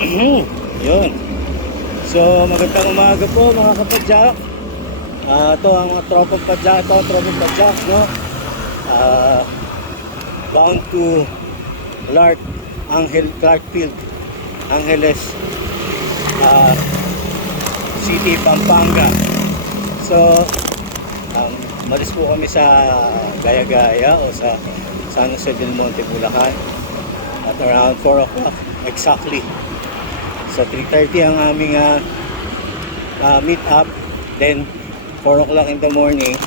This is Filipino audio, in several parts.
Yun. So, magandang umaga po mga kapadyak. Ito ang mga tropang padyak. Ito ang tropang padyak, no? Bound to Clarkfield, Angeles City, Pampanga. So, malis po kami sa Gaya-Gaya o sa San Jose del Monte, Bulacan at around 4 o'clock exactly. So 3:30 ang aming meet up. Then 4 o'clock in the morning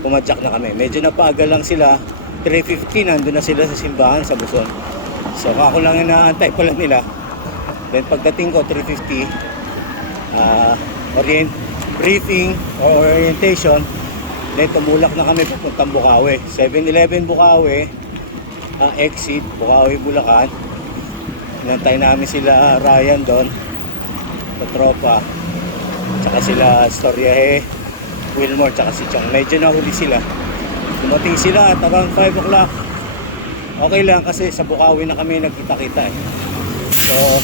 pumadyak na kami. Medyo napaaga lang sila. 3:50 nandun na sila sa simbahan sa Buson. So ako lang inaantay pala nila. Then pagdating ko 3:50 briefing or orientation. Then tumulak na kami papuntang Bukawi. 7-Eleven Bukawi, exit Bukawi, Bulacan. Inantay namin sila Ryan doon sa tropa, tsaka sila Storyahe, Wilmore, tsaka si Chong. Medyo nahuli sila. Dumating sila at around 5 o'clock. Okay lang kasi sa Bukawi na kami nagkita-kita eh. So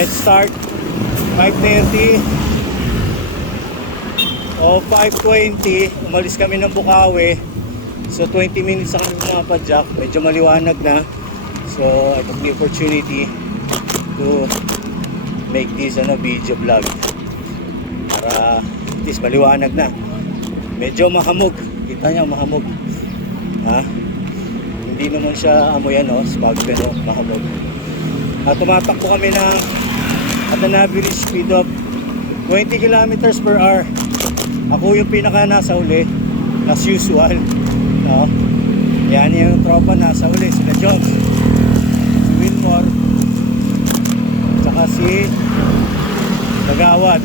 let's start 5:30 o 5:20 umalis kami ng Bukawi. So 20 minutes ang mga padyak, medyo maliwanag na. So I took the opportunity to make this video vlog para at least maliwanag na. Medyo mahamog, kita nyo mahamog hindi naman siya amoy smog, pero mahamog. Tumatakbo kami ng at an average speed of 20 kilometers per hour. Ako yung pinaka nasa uli as usual, no? Yan yung tropa nasa uli, sila Jones, si Wilmore, tsaka si Tagawad.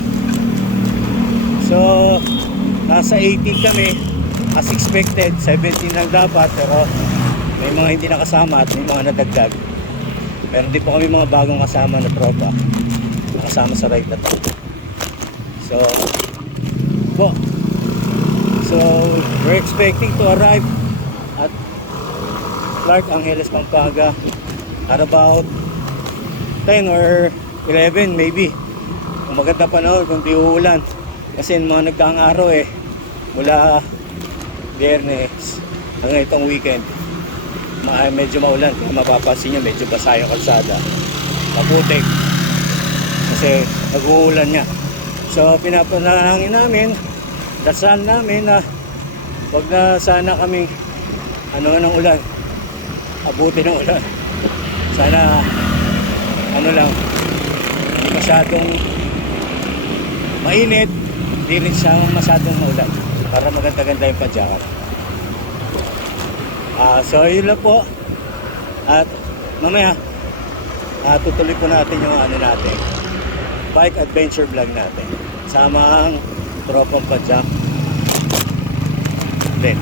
So nasa 18 kami as expected. 17 lang dapat, pero may mga hindi nakasama at may mga nadagdag. Pero hindi po kami mga bagong kasama na tropa nakasama sa ride na to. So we're expecting to arrive at Clark, Angeles, Pampanga at about 10 or 11 maybe. Kung maganda panahon, kung di uulan. Kasi mga nagdaang araw mula Biyernes hanggang itong weekend medyo maulan. Kaya mapapansin nyo medyo basa yung kalsada, maputik kasi nag-uulan niya. So pinapanalangin namin, dasal namin na wag na sana kaming ng ulan, abuti ng ulan. Sana lang hindi masyadong mainit, hindi rin siya masyadong maulan para maganda-ganda yung padyakan. So yun lang po. At mamaya tutuloy po natin yung natin, bike adventure vlog natin sama ang tropang padyak. Then